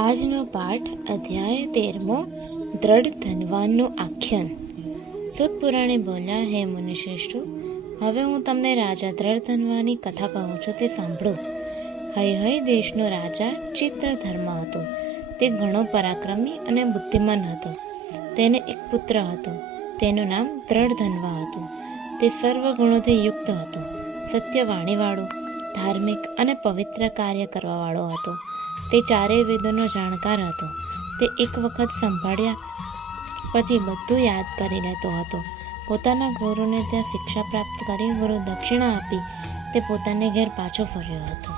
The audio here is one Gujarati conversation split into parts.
આજનો પાઠ અધ્યાય 13મો દ્રઢ ધનવાનનું આખ્યાન। સૂત પુરાણી બોલ્યા, હે મુનિશ્રેષ્ઠો, હવે હું તમને રાજા દ્રઢ ધનવાની કથા કહું છું, તે સાંભળો। હૈ દેશનો રાજા ચિત્રધર્મ હતો। તે ઘણો પરાક્રમી અને બુદ્ધિમાન હતો। તેને એક પુત્ર હતો, તેનું નામ દ્રઢ ધનવા હતું। તે સર્વ ગુણોથી યુક્ત હતો, સત્યવાણીવાળો, ધાર્મિક અને પવિત્ર કાર્ય કરવાવાળો હતો। તે ચારેય વેદોનો જાણકાર હતો। તે એક વખત સંભાળ્યા પછી બધું યાદ કરી લેતો હતો। પોતાના ગુરુને ત્યાં શિક્ષા પ્રાપ્ત કરી ગુરુ દક્ષિણા આપી તે પોતાને ઘેર પાછો ફર્યો હતો।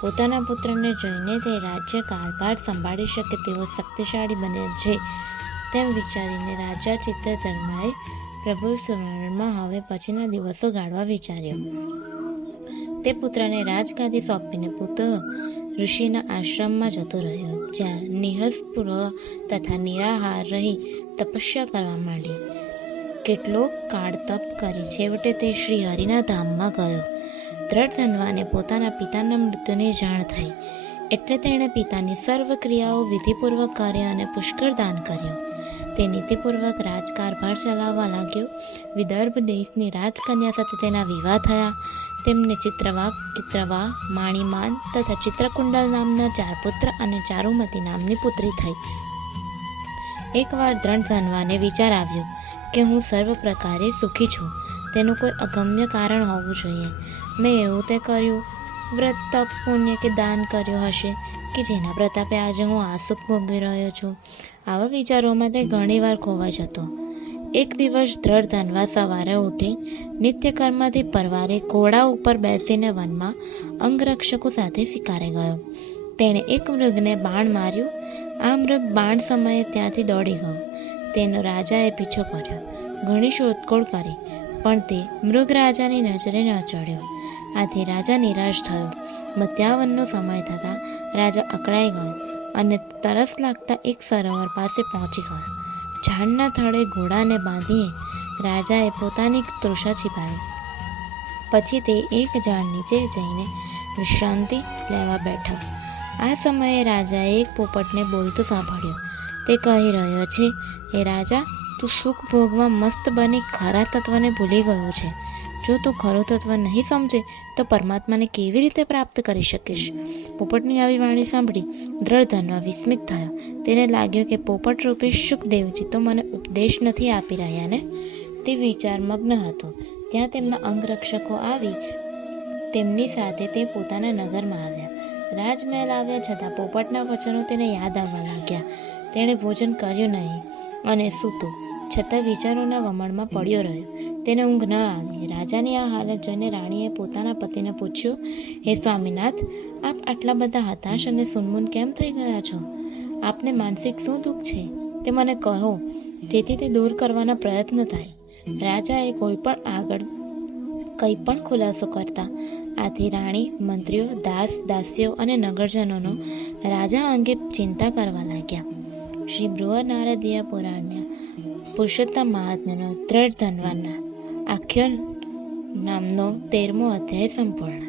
પોતાના પુત્રને જોઈને તે રાજ્ય કારભાર સંભાળી શકે તેવો શક્તિશાળી બને છે તેમ વિચારીને રાજા ચિત્રધર્માએ પ્રભુ સ્મરણમાં હવે પછીના દિવસો ગાળવા વિચાર્યો। તે પુત્રને રાજગાદી સોંપીને પુત્ર ઋષિના આશ્રમમાં જતો રહ્યો, જ્યાં નિઃસ્પૃહ તથા નિરાહાર રહી તપસ્યા કરવા માંડી। કેટલો કાળ તપ કરી છેવટે તે શ્રી હરિના ધામમાં ગયો। દ્રઢ ધનવાને પોતાના પિતાના મૃત્યુની જાણ થઈ એટલે તેણે પિતાની સર્વ ક્રિયાઓ વિધિપૂર્વક કર્યા અને પુષ્કળ દાન કર્યું। તે નીતિપૂર્વક રાજકારભાર ચલાવવા લાગ્યો। વિદર્ભ દેશની રાજકન્યા સાથે તેના વિવાહ થયા। તેમને ચિત્રવા, માણીમાન તથા ચિત્રકુંડલ નામના 4 પુત્ર અને ચારુમતી નામની પુત્રી થઈ। એકવાર દ્રઢ ધનવાને વિચાર આવ્યો કે હું સર્વ પ્રકારે સુખી છું, તેનું કોઈ અગમ્ય કારણ હોવું જોઈએ। મેં એવું તે કર્યું, વ્રત, તપ, પુણ્ય કે દાન કર્યું હશે કે જેના પ્રતાપે આજે હું આ સુખ ભોગવી રહ્યો છું। આવા વિચારોમાં તે ઘણીવાર ખોવાઈ જતો। એક દિવસ દ્રઢ ધનવા સવારે ઉઠી નિત્યકર્મથી પરવારે ઘોડા ઉપર બેસીને વનમાં અંગરક્ષકો સાથે શિકારે ગયો। તેણે એક મૃગને બાણ માર્યું। આ મૃગ બાણ સમયે ત્યાંથી દોડી ગયો। તેનો રાજાએ પીછો કર્યો, ઘણી શોધખોળ કરી, પણ તે મૃગ રાજાની નજરે ન ચડ્યો। આથી રાજા નિરાશ થયો। મધ્યાહનનો સમય થતાં રાજા અકળાઈ ગયો અને તરસ લાગતા એક સરોવર પાસે પહોંચી ગયો। ઝાડના થડે ઘોડાને બાંધીને રાજાએ પોતાની તૃષા છીપાવી। પછી તે એક ઝાડ નીચે જઈને વિશ્રાંતિ લેવા બેઠો। આ સમયે રાજાએ એક પોપટને બોલતો સાંભળ્યો। તે કહી રહ્યો છે, હે રાજા, તું સુખ ભોગમાં મસ્ત બની ખરા તત્વને ભૂલી ગયો છે। જો તું ખરું તત્વ નહીં સમજે તો પરમાત્માને કેવી રીતે પ્રાપ્ત કરી શકીશ? પોપટની આવી વાણી સાંભળી દ્રઢ ધનવા વિસ્મિત થયો। તેને લાગ્યું કે પોપટ રૂપી શુકદેવજી તો મને ઉપદેશ નથી આપી રહ્યા ને? તે વિચારમગ્ન હતો। ત્યાં તેમના અંગરક્ષકો આવી તેમની સાથે તે પોતાના નગરમાં આવ્યા। રાજમહેલ આવ્યા છતાં પોપટના વચનો તેને યાદ આવવા લાગ્યા। તેણે ભોજન કર્યું નહીં અને સૂતો, છતાં વિચારોના વમળમાં પડ્યો રહ્યો। તેને ઊંઘ ન આવી। રાજાની આ હાલત જોઈને રાણીએ પોતાના પતિને પૂછ્યું, હે સ્વામીનાથ, આપ આટલા બધા હતાશ અને સુનમુન કેમ થઈ ગયા છો? આપને માનસિક શું દુઃખ છે તે મને કહો, જેથી તે દૂર કરવાના પ્રયત્ન થાય। રાજાએ કંઈ પણ ખુલાસો કરતા આથી રાણી, મંત્રીઓ, દાસીઓ અને નગરજનોનો રાજા અંગે ચિંતા કરવા લાગ્યા। શ્રી બૃહનારદીય પુરાણના પુરુષોત્તમ મહાત્મ્યનો દ્રઢ ધનવાના આખ્યાન નામનો 13મો અધ્યાય સંપૂર્ણ।